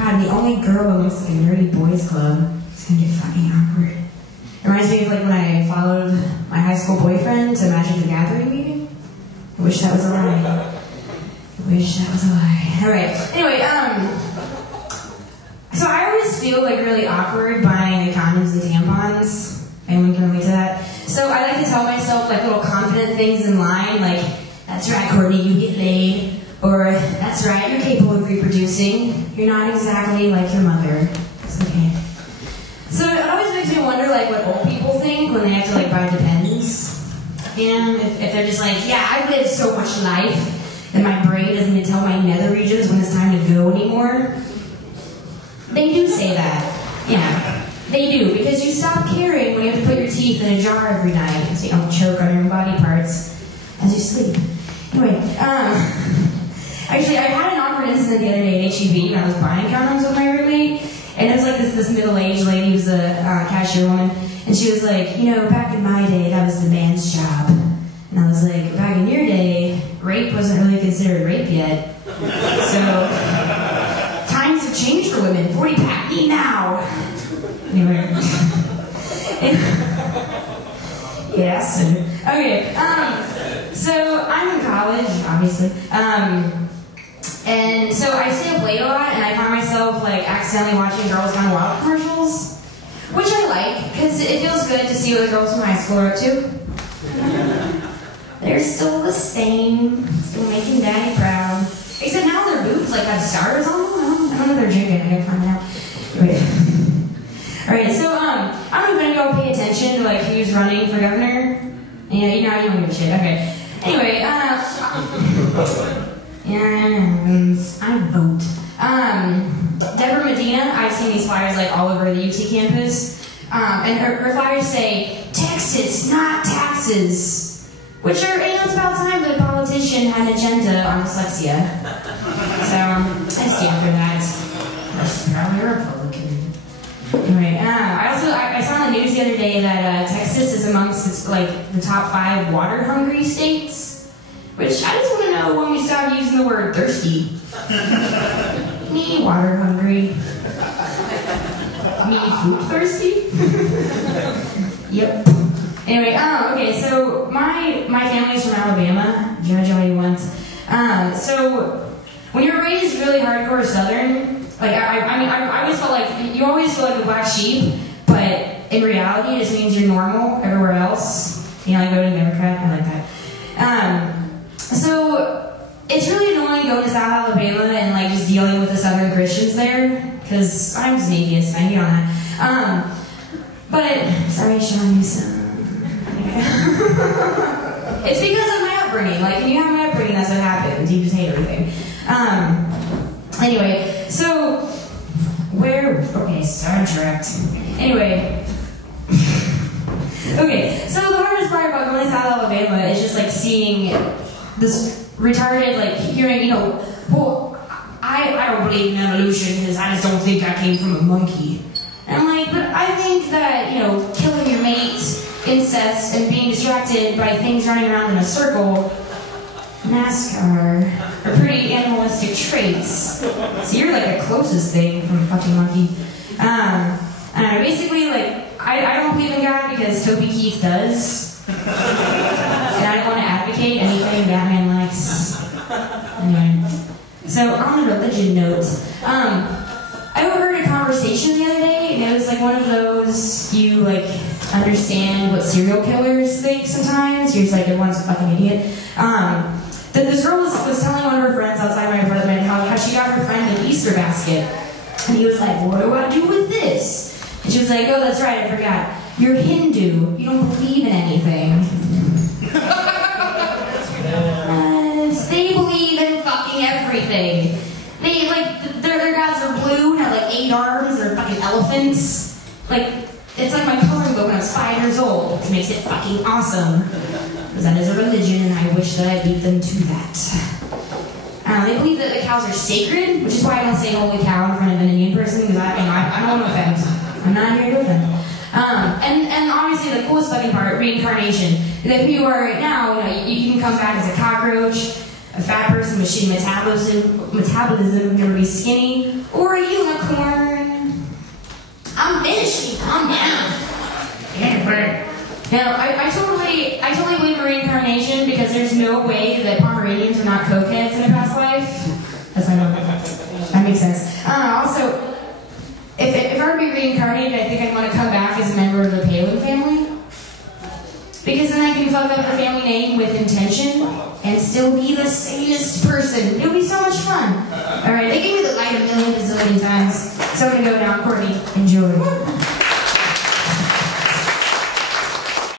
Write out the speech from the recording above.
God, the only girl in this like nerdy boys club. It's gonna get fucking awkward. It reminds me of like when I followed my high school boyfriend to Magic the Gathering meeting. I wish that was a lie. I wish that was a lie. Alright, anyway, so I always feel like really awkward buying condoms and tampons. Anyone can relate to that? So I like to tell myself like little confident things in line, like, that's right, Courtney, you get laid. Or, that's right, you're capable of reproducing. You're not exactly like your mother. It's okay. So it always makes me wonder like what old people think when they have to like buy Depends. And if they're just like, yeah, I've lived so much life that my brain doesn't even tell my nether regions when it's time to go anymore. They do say that. Yeah, they do. Because you stop caring when you have to put your teeth in a jar every night so you don't choke on your own body parts as you sleep. Anyway, actually, I had an awkward incident the other day at HEB when I was buying condoms with my roommate. And it was like this middle-aged lady who was a cashier woman. And she was like, you know, back in my day, that was the man's job. And I was like, back in your day, rape wasn't really considered rape yet. So, times have changed for women. 40-pack, me now. Anyway. Yes. Okay, so I'm in college, obviously. And so I stay up late a lot, and I find myself like accidentally watching Girls Gone Wild commercials, which I like, because it feels good to see what the girls from high school are up to. They're still the same, still making daddy proud. Except now their boobs like have stars on them. I don't know if they're drinking, I gotta find out. Wait. Alright, so I'm gonna go pay attention to like who's running for governor. Yeah, you don't give a shit. Okay. Anyway, I vote. Deborah Medina, I've seen these flyers like all over the UT campus. And her flyers say, Texas, not taxes. Which are, it's about time that a politician had an agenda on dyslexia. So, I stand for that. That's probably a Republican. Anyway, I saw on the news the other day that Texas is amongst like the top 5 water-hungry states. Which I just want to know when we stop using the word thirsty. Me water hungry. Me food thirsty. Yep. Anyway, okay, so my family's from Alabama. Judge all you want. So when you're raised really hardcore Southern, like I always felt like you always feel like a black sheep, but in reality it just means you're normal everywhere else. You know, like voting Democrat, I like that. So it's really annoying going to South Alabama and like just dealing with the Southern Christians there, because I'm just an atheist and I hate on that. But sorry, Sean, you it's because of my upbringing. Like, when you have my upbringing, that's what happens. You just hate everything. Anyway, so okay, sidetracked. Anyway. Okay, so the hardest part about going to South Alabama is just like seeing this retarded, like, hearing, well, I don't believe in evolution because I just don't think I came from a monkey. And I'm like, but I think that, killing your mate, incest, and being distracted by things running around in a circle, NASCAR, are pretty animalistic traits. So you're like the closest thing from a fucking monkey. Basically, like, I don't believe in God because Toby Keith does. And I don't want to advocate anything Batman likes. Anyway. So, on a religion note, I overheard a conversation the other day, and it was like one of those, you, like, understand what serial killers think sometimes. You're just like, everyone's a fucking idiot. This girl was telling one of her friends outside my apartment how she got her friend an Easter basket. And he was like, what do I do with this? And she was like, oh, that's right, I forgot. You're Hindu. You don't believe in anything. They believe in fucking everything. They, like, their gods are blue and have, like, 8 arms. They're fucking elephants. Like, it's like my coloring book when I was 5 years old, which makes it fucking awesome. Because that is a religion, and I wish that I beat them to that. They believe that the cows are sacred, which is why I don't say holy cow in front of an Indian person, because I don't want to offend. I'm not here to offend. And obviously the coolest fucking part, reincarnation. That who you are right now, you can come back as a cockroach, a fat person with shitty metabolism, who'll never be skinny, or you, I'm finishing. Calm down. No, I totally believe in reincarnation because there's no way that Pomeranians are not cokeheads in a past life. That's my own. That makes sense. Also, if I were to be reincarnated, I think I'd want to come back as a member of the Palin family. Because then I can fuck up the family name with intention and still be the sanest person. It would be so much fun. Alright, they gave me the light a million bazillion times. So I'm gonna go